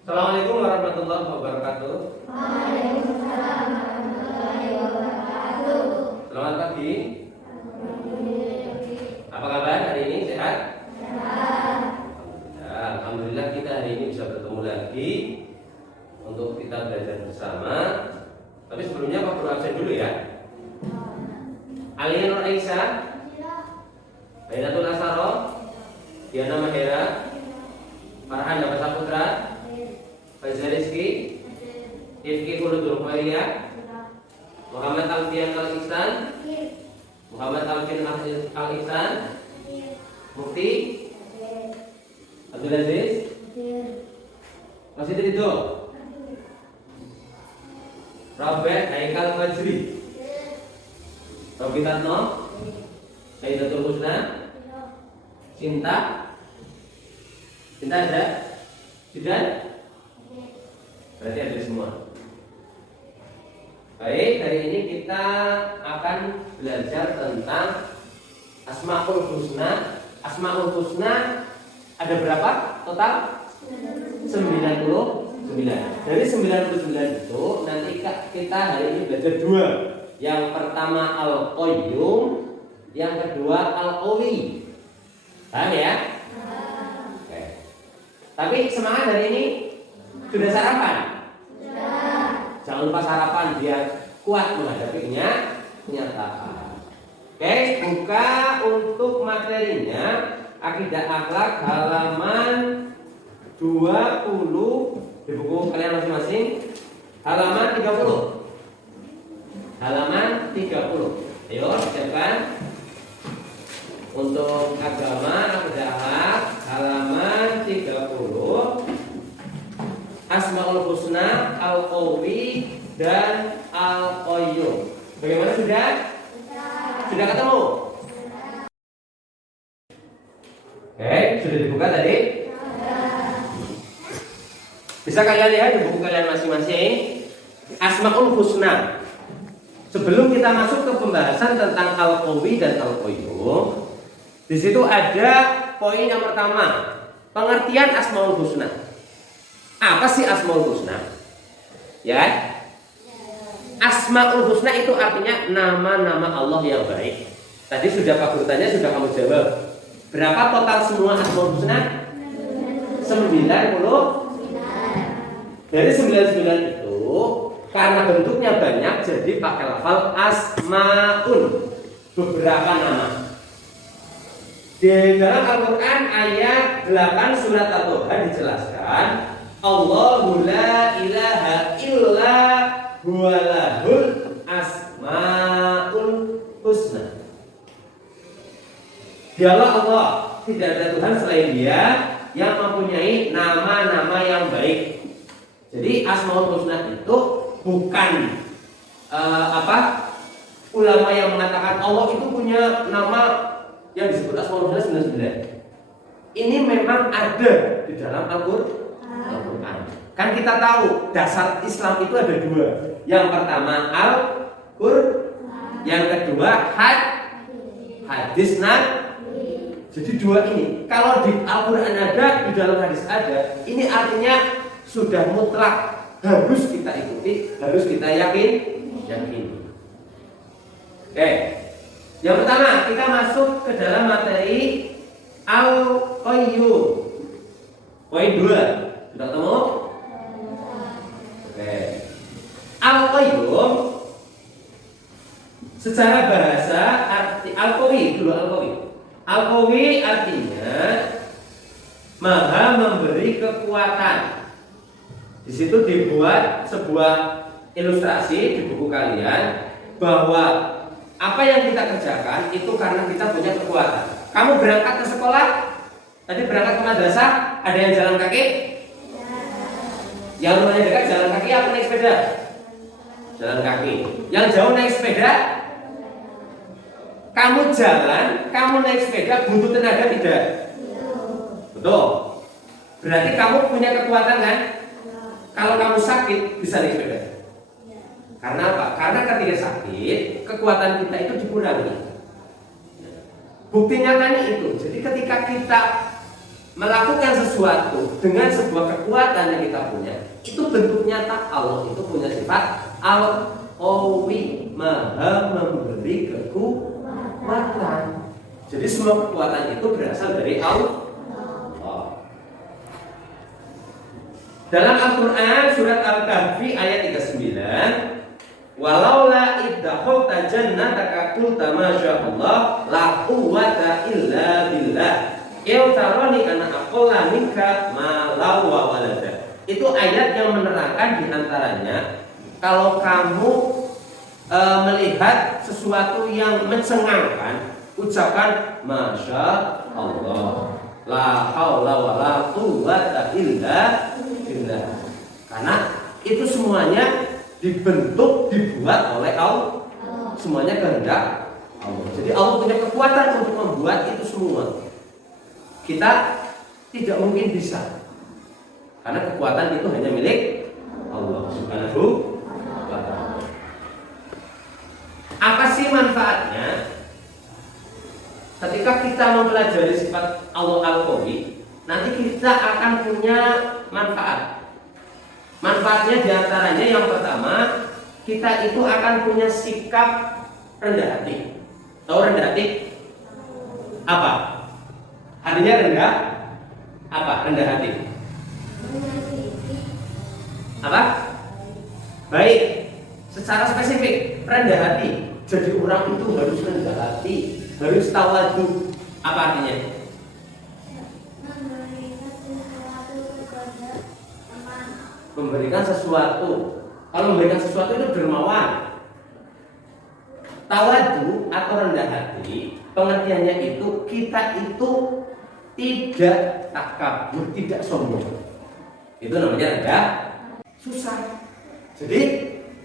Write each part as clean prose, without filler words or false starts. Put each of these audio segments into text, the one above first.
Assalamualaikum warahmatullahi wabarakatuh. Waalaikumsalam warahmatullahi wabarakatuh. Selamat pagi. Apa kabar hari ini? Sehat? Sehat. Alhamdulillah kita hari ini bisa bertemu lagi untuk kita belajar bersama. Tapi sebelumnya Pak Guru absen dulu ya. Aliyah Nur Aisyah, Bainatul Asaro, Diana Mahera, Farhan Dapat Saputra, Faizal Rizki, Ifki Khuludul Khairiyah, Muhammad Alfian Al-Ihsan, Muhammad Alfian Al-Ihsan, Mufti Abdul Aziz, Masih Ridho, Robert Haikal Fajri, Robi Tatno, Saidatul Husna, Cinta ada? Sudah? Berarti ada semua. Baik, hari ini kita akan belajar tentang Asmaul Husna. Asmaul Husna ada berapa total? 99. Dari 99 itu nanti kita hari ini belajar dua. Yang pertama Al-Qayyum, yang kedua Al-Qawi. Paham ya? Oke. Tapi semangat hari ini sudah sarapan? Sudah. Jangan lupa sarapan biar kuat menghadapi kenyataan. Oke, buka untuk materinya Akidah Akhlak halaman 20 di buku kalian masing-masing. Halaman 30. Halaman 30. Ayo siapkan. Untuk agama Akidah Akhlak halaman 30. Asmaul Husna, Al-Qawi dan Al-Qayyum. Bagaimana sudah? Sudah ketemu? Oke, sudah dibuka tadi? Bisa kalian lihat di buku kalian masing-masing. Asmaul Husna. Sebelum kita masuk ke pembahasan tentang Al-Qawi dan Al-Qayyum, di situ ada poin yang pertama, pengertian Asmaul Husna. Apa sih Asmaul Husna? Ya, Asmaul Husna itu artinya nama-nama Allah yang baik. Tadi sudah Pak Guru tanya, sudah kamu jawab. Berapa total semua Asmaul Husna? 90. Dari 99 itu, karena bentuknya banyak, jadi pakai lafal Asmaul, beberapa nama. Di dalam Al-Quran ayat 8 surat At-Toha dijelaskan, Allahu la ilaha illa huwalahul asmaul husna. Dialah Allah, tidak ada Tuhan selain Dia yang mempunyai nama-nama yang baik. Jadi Asmaul Husna itu bukan ulama yang mengatakan Allah itu punya nama yang disebut Asmaul Husna 99. Ini memang ada di dalam Al-Quran. Kan kita tahu dasar Islam itu ada dua. Yang pertama Al-Quran, yang kedua hadis Nabi. Jadi dua ini. Kalau di Al-Quran ada, di dalam hadis ada, ini artinya sudah mutlak harus kita ikuti, harus kita yakin. Oke. Yang pertama kita masuk ke dalam materi Al-Qayyum. Poin 2. Sudah ketemu? Oke. Al-Qayyum secara bahasa arti Al-Qawi dulu Al-Qawi. Al-Qawi artinya Maha memberi kekuatan. Di situ dibuat sebuah ilustrasi di buku kalian bahwa apa yang kita kerjakan itu karena kita punya kekuatan. Kamu berangkat ke sekolah, tadi berangkat ke madrasah, ada yang jalan kaki? Yang rumahnya dekat jalan kaki apa naik sepeda? Jalan kaki. Yang jauh naik sepeda? Kamu jalan, kamu naik sepeda butuh tenaga tidak? Betul. Berarti kamu punya kekuatan kan? Kalau kamu sakit bisa naik sepeda. Karena apa? Karena ketika sakit kekuatan kita itu dikurangi. Bukti nyatanya itu. Jadi ketika kita melakukan sesuatu dengan sebuah kekuatan yang kita punya, itu bentuk nyata Allah itu punya sifat Al-Qawi, Maha memberi kekuatan. Jadi semua kekuatan itu berasal dari Allah. Dalam Al-Quran surat Al-Kahfi ayat 39, walaula iddakhalta jannataka qulta masyaallah la quwwata illa billah il tarani ana aqalla minka malau wa walada. Itu ayat yang menerangkan diantaranya kalau kamu melihat sesuatu yang mencengangkan, ucapkan masya Allah, la haula wala quwwata illa billah. Karena itu semuanya dibentuk, dibuat oleh Allah. Semuanya kehendak Allah. Jadi Allah punya kekuatan untuk membuat itu semua. Kita tidak mungkin bisa. Karena kekuatan itu hanya milik Allah Subhanahu wa ta'ala. Apa sih manfaatnya? Ketika kita mempelajari sifat Allah Al-Qawi, nanti kita akan punya manfaat. Manfaatnya diantaranya yang pertama, kita itu akan punya sikap rendah hati. Tahu rendah hati? Apa? Artinya rendah? Apa rendah hati? Apa? Baik. Secara spesifik, rendah hati. Jadi orang itu harus rendah hati, harus tawadu. Apa artinya? Memberikan sesuatu. Kalau memberikan sesuatu itu dermawan. Tawadu atau rendah hati, pengertiannya itu kita itu tidak takabur, tidak sombong. Itu namanya rendah. Susah. Jadi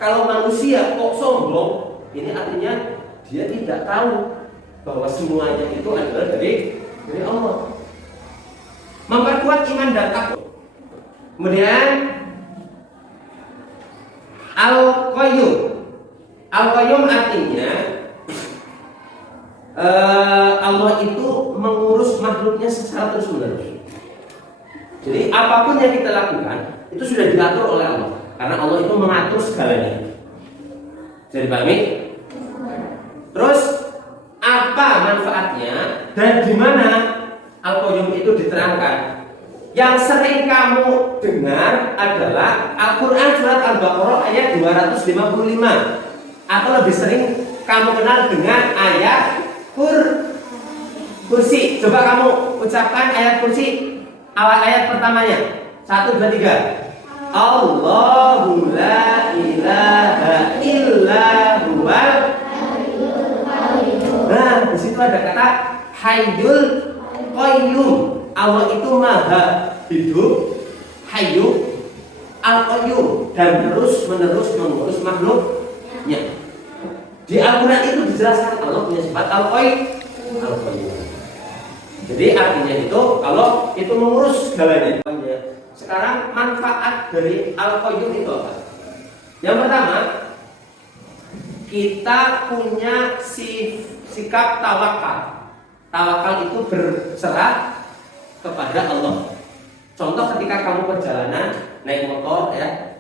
kalau manusia kok sombong, ini artinya dia tidak tahu bahwa semuanya itu adalah dari Allah. Memperkuat iman dan takwa. Kemudian Al-Qayyum. Al-Qayyum artinya Allah itu mengurus makhluknya secara terus-menerus. Jadi apapun yang kita lakukan itu sudah diatur oleh Allah. Karena Allah itu mengatur segalanya. Jadi pahami? Terus apa manfaatnya dan di mana Al-Qayyum itu diterangkan? Yang sering kamu dengar adalah Al-Quran surat Al-Baqarah ayat 255, atau lebih sering kamu kenal dengan ayat kursi. Coba kamu ucapkan ayat kursi. Awal ayat pertamanya 1, 2, 3. Allahu la ilaha illa huwal. Nah, di situ ada kata Hayyul Qayyum. Allah itu maha hidup, Hayyu, Al-Qayyum, dan terus-menerus mengurus makhluknya. Di Al-Quran itu dijelaskan Allah punya sifat Al-Qayyum. Jadi artinya itu Allah itu mengurus segalanya. Sekarang manfaat dari Al-Qayyum itu apa? Yang pertama, kita punya sikap tawakal. Tawakal itu berserah kepada Allah. Contoh ketika kamu perjalanan naik motor ya,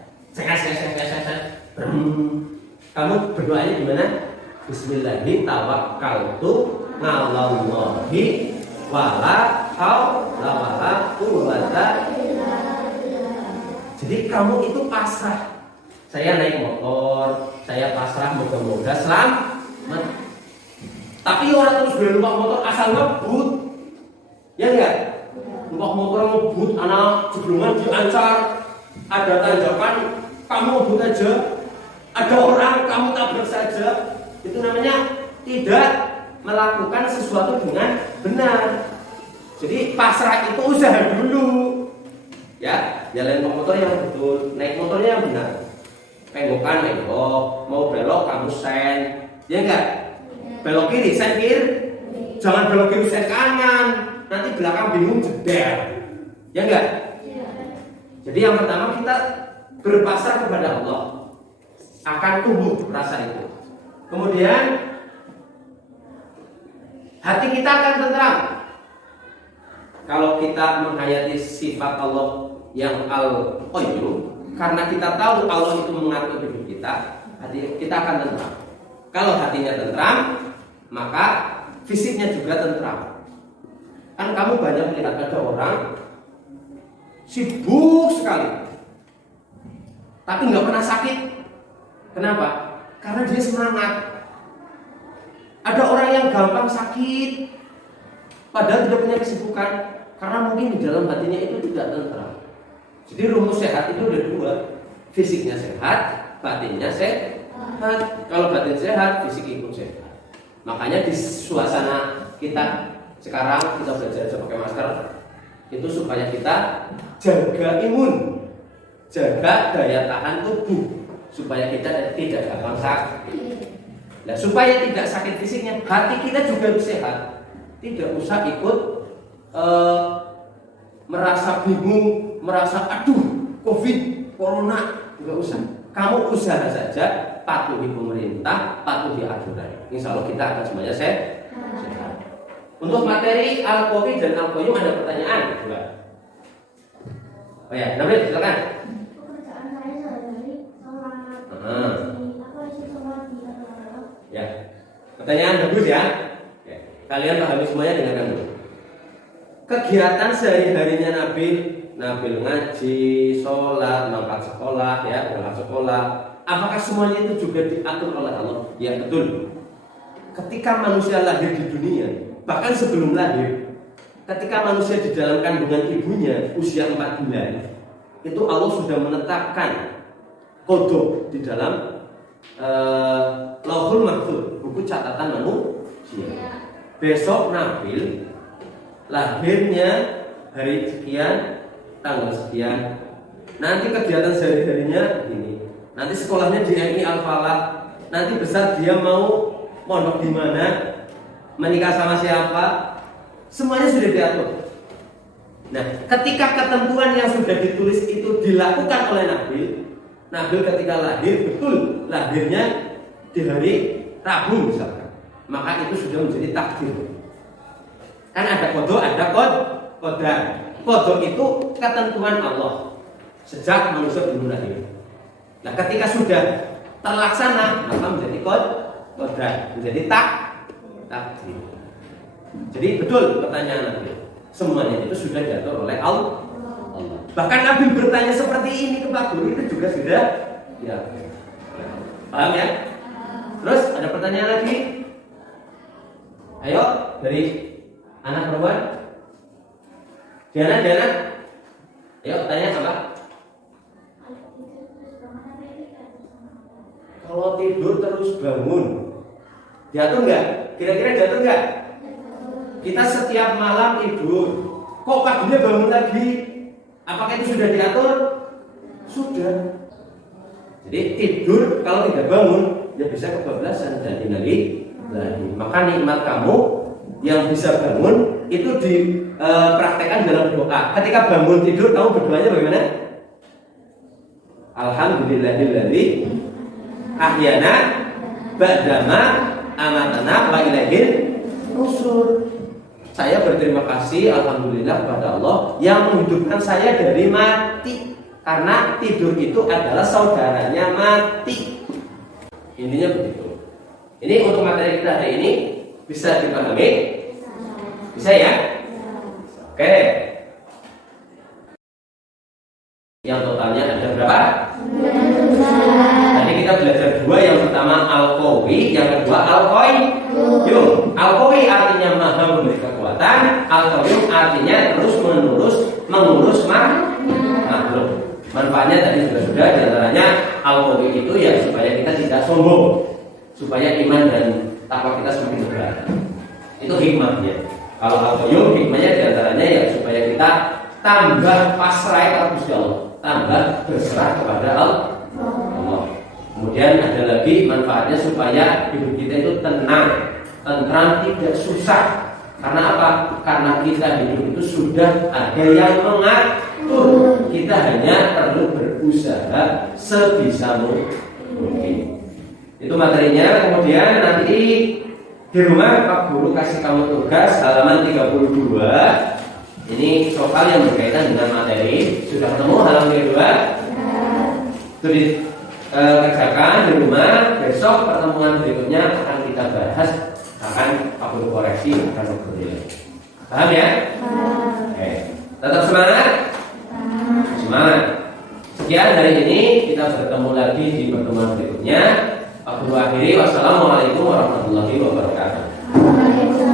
kamu berdoanya gimana? Bismillahirrahmanirrahim, tawakkaltu 'alallahi wala haula wala quwwata. Jadi kamu itu pasrah. Saya naik motor, saya pasrah, moga-moga selamat. Tapi orang terus berlumpak motor asal ngebut, ya enggak? Lumpak motor ngebut, anak jeblungan diancar, ada tanjakan, kamu ngebut aja, ada orang kamu tabrak saja. Itu namanya tidak melakukan sesuatu dengan benar. Jadi pasrah itu usaha dulu, ya, jalan motor yang betul, naik motornya yang benar. Penggokan nengok, mau belok kamu sen, ya enggak? Belok kiri, sen kiri, jangan belok kiri sen kanan, nanti belakang bingung jeder, ya enggak? Jadi yang pertama kita berpasrah kepada Allah, akan tumbuh rasa itu. Kemudian hati kita akan tenteram. kalau kita menghayati sifat Allah yang Al-Qayyum, karena kita tahu Allah itu mengatur hidup kita, hati kita akan tentram. Kalau hatinya tentram, maka fisiknya juga tentram. Kan kamu banyak melihat ada orang sibuk sekali, tapi nggak pernah sakit. Kenapa? Karena dia semangat. Ada orang yang gampang sakit, padahal tidak punya kesibukan, karena mungkin di dalam hatinya itu tidak tentram. Jadi rumus sehat itu ada dua, fisiknya sehat, batinnya sehat. Kalau batin sehat, fisik ikut sehat. Makanya di suasana kita sekarang kita belajar pakai masker, itu supaya kita jaga imun, jaga daya tahan tubuh, supaya kita tidak gampang sakit. Nah, supaya tidak sakit fisiknya, hati kita juga sehat. Tidak usah ikut merasa bingung, merasa aduh COVID, corona, nggak usah. Kamu usaha saja, patuhi pemerintah, patuhi aturan. Insya Allah kita akan semuanya sehat. Untuk materi Al-Qawi dan Al-Qayyum ada pertanyaan? Coba. Oh ya, Nabil silakan. Pekerjaan saya sehari-hari sholat. Apa isi sholat di Allah? Ya, pertanyaan bagus ya. Ya. Kalian pahami semuanya, dengarkan dulu. Kegiatan sehari-harinya Nabil ngaji, sholat, berangkat sekolah, ya, berangkat sekolah. Apakah semuanya itu juga diatur oleh Allah? Ya betul. Ketika manusia lahir di dunia, bahkan sebelum lahir, ketika manusia di dalam kandungan ibunya usia 4 bulan, itu Allah sudah menetapkan kodok di dalam Lauhul Mahfuz, buku catatan manusia. Besok Nabil lahirnya hari sekian, tanggal sekian. Nanti kegiatan sehari-harinya ini. Nanti sekolahnya di MI Al-Falah. Nanti besar dia mau mondok di mana, menikah sama siapa, semuanya sudah diatur. Nah, ketika ketentuan yang sudah ditulis itu dilakukan oleh Nabil ketika lahir, betul lahirnya di hari Rabu misalkan, maka itu sudah menjadi takdir. Kan ada kodok, ada kodar. Kodok itu ketentuan Allah sejak manusia belum lahir. Nah, ketika sudah terlaksana, maka menjadi kodar, menjadi takdir. Jadi betul pertanyaan Nabi. Semuanya itu sudah diatur oleh Allah. Bahkan Nabi bertanya seperti ini ke Pak Guru itu juga sudah ya. Paham ya? Terus ada pertanyaan lagi? Ayo dari anak perempuan. Diana. Ayo tanya apa? Kalau tidur terus bangun, diatur nggak? Kira-kira diatur nggak? Kita setiap malam tidur, kok paginya bangun lagi? Apakah itu sudah diatur? Sudah. Jadi tidur kalau tidak bangun, ya bisa kebablasan dan lagi. Maka nikmat kamu yang bisa bangun itu dipraktekkan dalam doa. Ketika bangun tidur, kamu berdoanya bagaimana? Alhamdulillahilladzi ahyana ba'dama amatana wa ilaihil nusur. Saya berterima kasih alhamdulillah kepada Allah yang menghidupkan saya dari mati, karena tidur itu adalah saudaranya mati. Intinya begitu. Ini untuk materi kita hari ini bisa dipahami? Bisa ya? Oke. Yang totalnya ada berapa? Tadi kita belajar dua, yang pertama Al-Qawi, yang kedua Al-Qayyum. Al-Qawi artinya maha memberi kekuatan, Al-Qayyum artinya terus menerus mengurus makhluk. Manfaatnya tadi sudah diantaranya Al-Qawi itu ya supaya kita tidak sombong, supaya iman dan takwa kita semakin berat. Itu hikmahnya. Kalau Al-Qayyum hikmahnya diantaranya ya supaya kita tambah pasrah kepada Gusti Allah, tambah berserah kepada Allah. Kemudian ada lagi manfaatnya supaya hidup kita itu tenang, tentram, tidak susah. Karena apa? Karena kita hidup itu sudah ada yang mengatur. Kita hanya perlu berusaha sebisa mungkin. Itu materinya. Kemudian nanti di rumah Pak Guru kasih kamu tugas halaman 32. Ini soal yang berkaitan dengan materi. Sudah ketemu halaman kedua? Itu dikerjakan di rumah. Besok pertemuan berikutnya akan kita bahas, akan aku koreksi, akan aku nilai. Paham ya? Oke. Tetap semangat? Semangat. Sekian hari ini, kita bertemu lagi di pertemuan berikutnya. Aku akhiri. Wassalamualaikum warahmatullahi wabarakatuh.